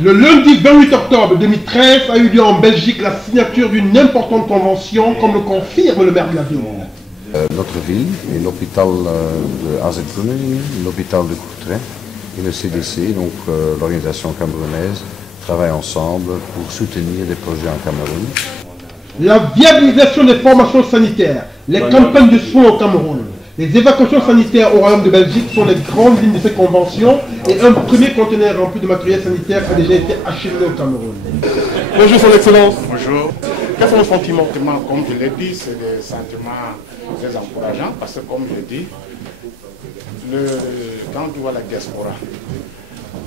Le lundi 28 octobre 2013 a eu lieu en Belgique la signature d'une importante convention, comme le confirme le maire de la ville. Notre ville et l'hôpital de AZ-Groningen, l'hôpital de Courtrai et le CDC, donc l'organisation camerounaise, travaillent ensemble pour soutenir des projets en Cameroun. La viabilisation des formations sanitaires, les campagnes de soins au Cameroun, les évacuations sanitaires au Royaume de Belgique sont les grandes lignes de cette convention et un premier conteneur rempli de matériel sanitaire a déjà été acheminé au Cameroun. Bonjour Son Excellence. Bonjour. Quels sont vos sentiments? Comme je l'ai dit, c'est des sentiments très encourageants parce que comme je dis, quand tu vois la diaspora,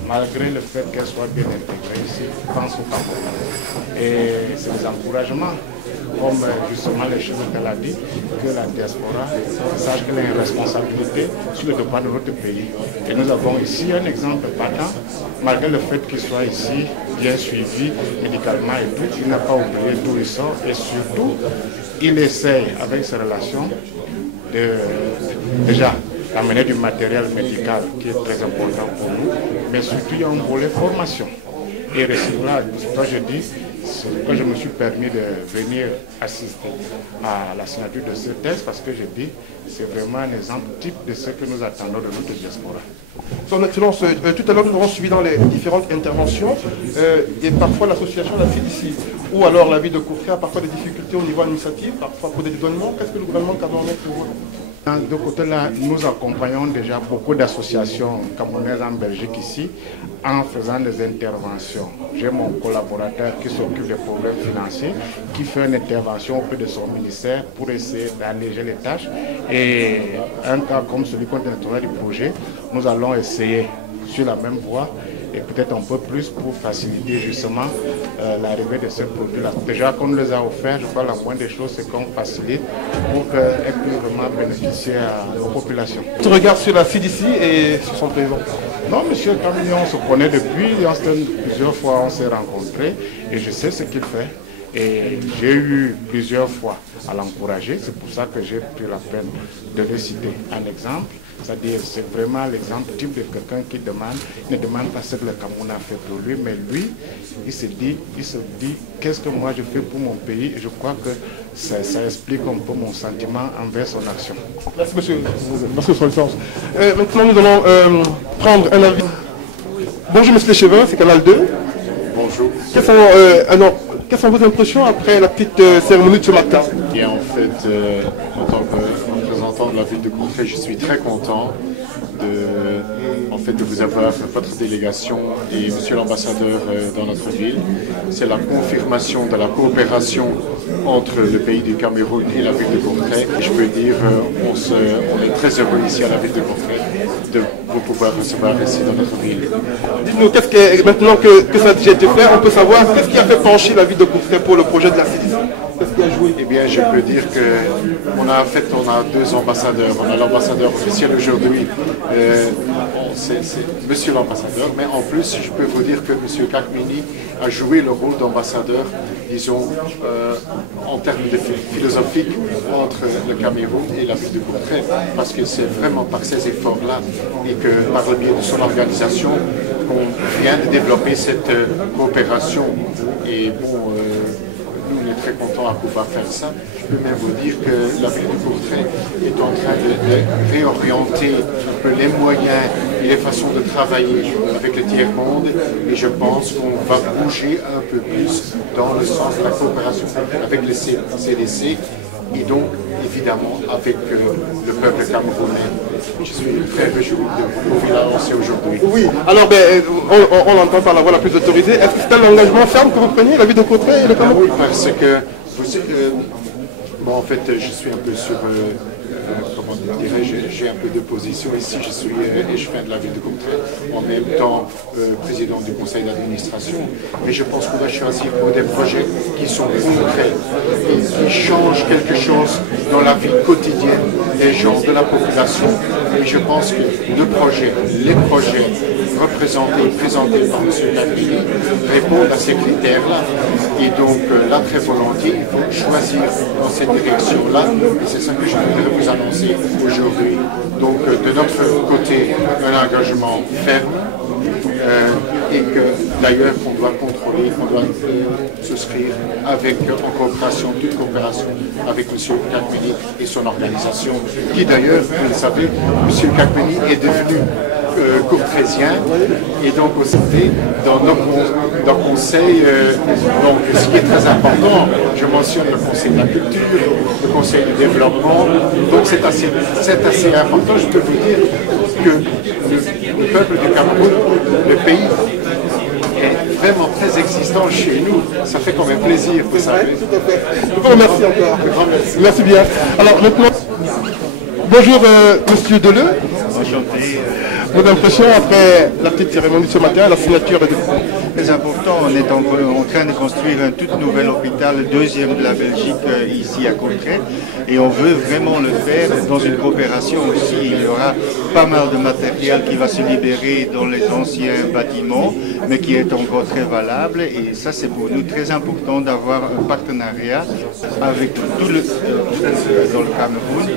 malgré le fait qu'elle soit bien intégrée ici, pense au Cameroun. Et c'est des encouragements, comme justement les choses qu'elle a dit, que la diaspora sache qu'elle a une responsabilité sur le développement de notre pays. Et nous avons ici un exemple patent, malgré le fait qu'il soit ici, bien suivi médicalement et tout, il n'a pas oublié d'où il sort et surtout, il essaye avec ses relations de déjà amener du matériel médical qui est très important pour nous, mais surtout il y a un volet formation et recyclage. C'est pourquoi je dis, c'est pourquoi je me suis permis de venir assister à la signature de ce texte, parce que je dis, c'est vraiment un exemple type de ce que nous attendons de notre diaspora. Son Excellence, tout à l'heure nous avons suivi dans les différentes interventions et parfois l'association la FIDICI ou alors la ville de Courtrai a parfois des difficultés au niveau administratif, parfois pour des dédouanements. Qu'est-ce que le gouvernement camerounais prévoit? De ce côté-là, nous accompagnons déjà beaucoup d'associations camerounaises en Belgique ici en faisant des interventions. J'ai mon collaborateur qui s'occupe des problèmes financiers, qui fait une intervention auprès de son ministère pour essayer d'alléger les tâches. Et un cas comme celui qu'on est du projet, nous allons essayer sur la même voie et peut-être un peu plus pour faciliter justement l'arrivée de ces produits-là. Déjà qu'on les a offerts, je crois que la moindre des choses, c'est qu'on facilite pour qu'elles puissent vraiment bénéficier à nos populations. Tu regardes sur la FIDICI et sur son président? Non, monsieur Camille, on se connaît depuis, plusieurs fois on s'est rencontrés et je sais ce qu'il fait. Et j'ai eu plusieurs fois à l'encourager, c'est pour ça que j'ai pris la peine de le citer. Un exemple, c'est-à-dire c'est vraiment l'exemple type de quelqu'un qui ne demande pas ce que le Cameroun a fait pour lui, mais lui, il se dit qu'est-ce que moi je fais pour mon pays, et je crois que ça explique un peu mon sentiment envers son action. Merci monsieur, merci Son Excellence. Maintenant nous allons prendre un avis. Bonjour monsieur Leschevin, c'est Canal 2. Bonjour. Quelles sont vos impressions après la petite cérémonie de ce matin? Et en fait, en tant que représentant de la ville de Courtrai, je suis très content de vous avoir, votre délégation et monsieur l'ambassadeur dans notre ville. C'est la confirmation de la coopération entre le pays du Cameroun et la ville de Courtrai. Et je peux dire, on est très heureux ici à la ville de Courtrai de vous pouvoir recevoir ici dans notre ville. Dites-nous, maintenant que ça a déjà été fait, on peut savoir qu'est-ce qui a fait pencher la ville de Courtrai pour le projet de la CIDIC? Qu'est-ce qui a joué? Eh bien, je peux dire qu'on a deux ambassadeurs. On a l'ambassadeur officiel aujourd'hui, c'est monsieur l'ambassadeur, mais en plus, je peux vous dire que monsieur Kakmini a joué le rôle d'ambassadeur, disons, en termes de philosophique entre le Cameroun et la ville de Courtrai, parce que c'est vraiment par ces efforts-là et que par le biais de son organisation qu'on vient de développer cette coopération. Et bon, nous, on est très contents à pouvoir faire ça. Je peux même vous dire que la ville de Courtrai est en train de réorienter un peu les moyens et les façons de travailler avec le tiers-monde. Et je pense qu'on va bouger un peu plus dans le sens de la coopération avec le CDC et donc, évidemment, avec le peuple camerounais. Je suis très réjoui de vous l'annoncer aujourd'hui. Oui, alors on l'entend par la voix la plus autorisée. Est-ce que c'est un engagement ferme que vous preniez, la ville de Courtrai et le Cameroun? Oui, parce que, en fait, je suis un peu sur, comment dirais-je, j'ai un peu de position ici. Je suis échevin de la ville de Courtrai, en même temps président du conseil d'administration. Mais je pense qu'on va choisir pour des projets qui sont concrets et qui changent quelque chose dans la vie quotidienne des gens, de la population. Et je pense que les projets présentés par M. Kakmini répondent à ces critères-là. Et donc, là, très volontiers, il faut choisir dans cette direction-là. Et c'est ça que je voudrais vous annoncer aujourd'hui. Donc, de notre côté, un engagement ferme et que d'ailleurs on doit contrôler, on doit souscrire avec, en coopération, toute coopération avec M. Kakmeni et son organisation, qui d'ailleurs, vous le savez, M. Kakmeni est devenu courtraisien et donc aussi dans nos conseils, donc ce qui est très important, je mentionne le conseil de la culture, le conseil du développement, donc c'est assez important. Je peux vous dire que le peuple du Cameroun, le pays, est vraiment très existant chez nous. Ça fait quand même plaisir, vous savez. Tout à fait. Je vous remercie encore. Merci bien. Alors maintenant, bonjour Monsieur Deleu. Enchanté. Vos impressions après la petite cérémonie ce matin, la signature de... Très important, on est en train de construire un tout nouvel hôpital, le deuxième de la Belgique, ici à Courtrai. Et on veut vraiment le faire dans une coopération aussi. Il y aura pas mal de matériel qui va se libérer dans les anciens bâtiments, mais qui est encore très valable. Et ça, c'est pour nous très important d'avoir un partenariat avec tout le dans le Cameroun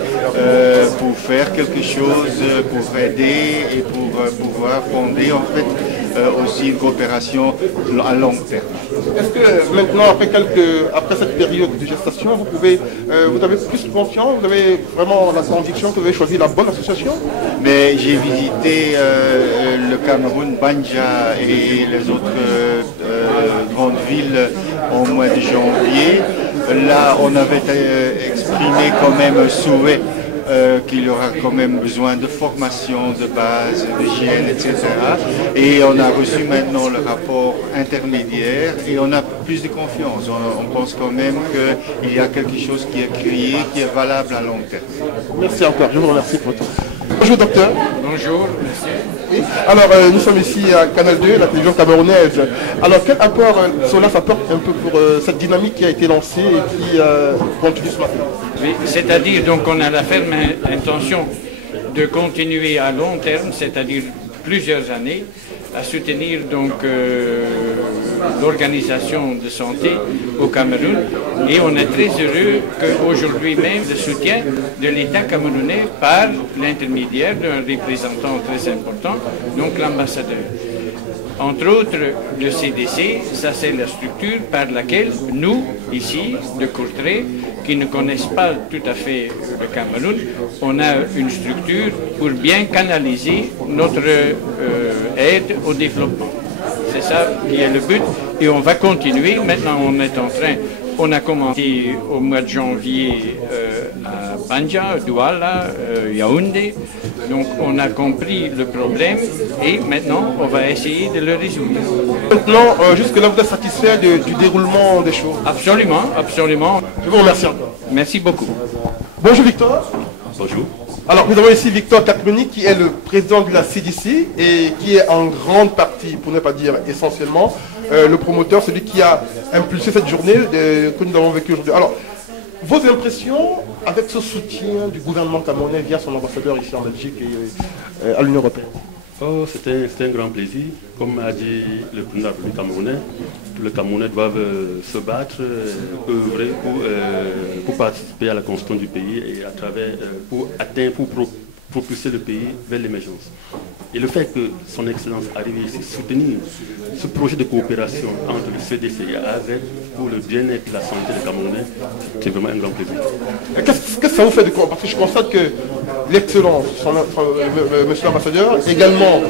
pour faire quelque chose, pour aider et pour pouvoir fonder en fait aussi une coopération à long terme. Est-ce que maintenant, après cette période de gestation, vous avez plus confiance, vous avez vraiment la conviction que vous avez choisi la bonne association? Mais j'ai visité le Cameroun, Banja et les autres grandes villes au mois de janvier. Là, on avait exprimé quand même un souhait qu'il y aura quand même besoin de formation de base, d'hygiène, etc. Et on a reçu maintenant le rapport intermédiaire et on a plus de confiance. On pense quand même qu'il y a quelque chose qui est créé, qui est valable à long terme. Merci encore, je vous remercie pour votre temps. Bonjour docteur. Bonjour monsieur. Alors nous sommes ici à Canal 2, la télévision camerounaise. Alors quel apport cela apporte un peu pour cette dynamique qui a été lancée et qui continue ce matin? Oui, c'est-à-dire donc on a la ferme intention de continuer à long terme, c'est-à-dire plusieurs années, à soutenir donc l'organisation de santé au Cameroun. Et on est très heureux qu'aujourd'hui même le soutien de l'État camerounais par l'intermédiaire d'un représentant très important, donc l'ambassadeur. Entre autres, le CDC, ça c'est la structure par laquelle nous, ici, de Courtrai, qui ne connaissent pas tout à fait le Cameroun, on a une structure pour bien canaliser notre aide au développement. C'est ça qui est le but et on va continuer. Maintenant, on a commencé au mois de janvier à Banja, Douala, Yaoundé. Donc on a compris le problème et maintenant on va essayer de le résoudre. Maintenant, jusque-là, vous êtes satisfait du déroulement des choses? Absolument, absolument. Je vous remercie encore. Merci beaucoup. Bonjour Victor. Bonjour. Alors nous avons ici Victor Kakmeni qui est le président de la CDC et qui est en grande partie, pour ne pas dire essentiellement, le promoteur, celui qui a impulsé cette journée que nous avons vécue aujourd'hui. Alors, vos impressions avec ce soutien du gouvernement camerounais via son ambassadeur ici en Belgique et à l'Union européenne? Oh, c'était un grand plaisir. Comme a dit le président de la République camerounais, les Camerounais doivent se battre, œuvrer pour participer à la construction du pays et à travers, pour propulser le pays vers l'émergence. Et le fait que son Excellence arrive ici soutenir ce projet de coopération entre le CDC et AZ pour le bien-être et la santé des Camerounais, c'est vraiment un grand plaisir. Qu'est-ce que ça vous fait de quoi? Parce que je constate que l'excellence, monsieur l'ambassadeur, également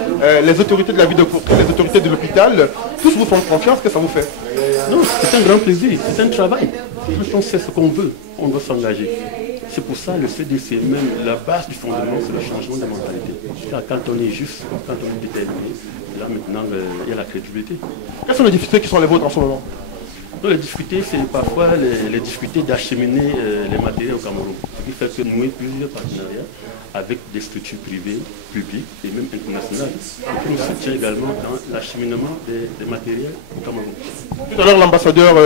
les autorités de la ville de Courtrai, les autorités de l'hôpital, tous vous font confiance, qu'est-ce que ça vous fait? Non, c'est un grand plaisir, c'est un travail. Quand on sait ce qu'on veut, on doit s'engager. C'est pour ça le CDC, même la base du fondement, c'est le changement de mentalité. Quand on est juste, quand on est déterminé, là maintenant il y a la crédibilité. Quelles sont les difficultés qui sont les vôtres en ce moment? Les difficultés, c'est parfois les difficultés d'acheminer les matériels au Cameroun. Ce qui fait que nous avons plusieurs partenariats avec des structures privées, publiques et même internationales, qui nous soutiennent également dans l'acheminement des matériels au Cameroun. Tout à l'heure, l'ambassadeur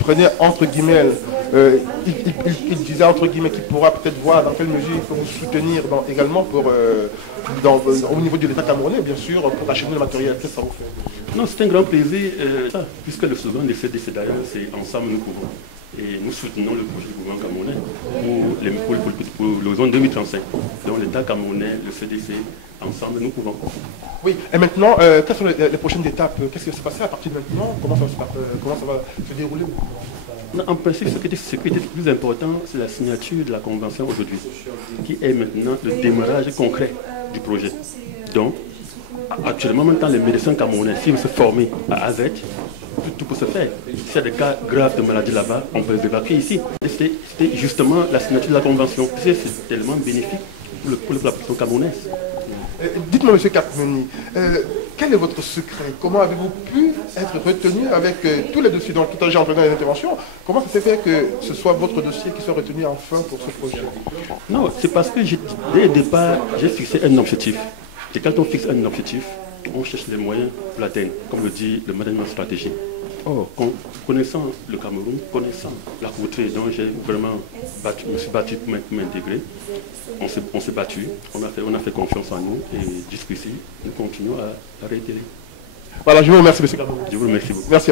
prenait entre guillemets, il disait entre guillemets qu'il pourra peut-être voir dans quelle mesure il faut vous soutenir également au niveau de l'État camerounais, bien sûr, pour acheminer le matériel. Qu'est-ce que ça vous fait? Non, c'est un grand plaisir, puisque le slogan de CDC d'ailleurs, c'est « Ensemble nous pouvons ». Et nous soutenons le projet du gouvernement camerounais pour l'horizon 2035. Donc l'État camerounais, le CDC, ensemble, nous pouvons. Oui, et maintenant, quelles sont les prochaines étapes? Qu'est-ce qui va se passer à partir de maintenant? Comment ça va se dérouler? En principe, ce qui était le plus important, c'est la signature de la convention aujourd'hui, qui est maintenant le démarrage concret du projet. Donc, actuellement, maintenant, les médecins camerounais, s'ils veulent se former à AZ, tout peut se faire. S'il y a des cas graves de maladie là-bas, on peut les évacuer ici. C'était justement la signature de la convention. C'est tellement bénéfique pour la population camerounaise. Dites-moi, M. Kakmeni, quel est votre secret? Comment avez-vous pu être retenu avec tous les dossiers? Donc, tout à l'heure, j'ai entendu l'intervention. Comment ça s'est fait que ce soit votre dossier qui soit retenu enfin pour ce projet? Non, c'est parce que dès le départ, j'ai fixé un objectif. Et quand on fixe un objectif, on cherche les moyens pour l'atteindre, comme le dit le management stratégique. Or, connaissant le Cameroun, connaissant la Courtrai, dont j'ai vraiment me suis battu pour m'intégrer, on s'est battu, on a fait confiance en nous et jusqu'ici, nous continuons à réitérer. Voilà, je vous remercie, M. Cameroun. Je vous remercie beaucoup. Merci.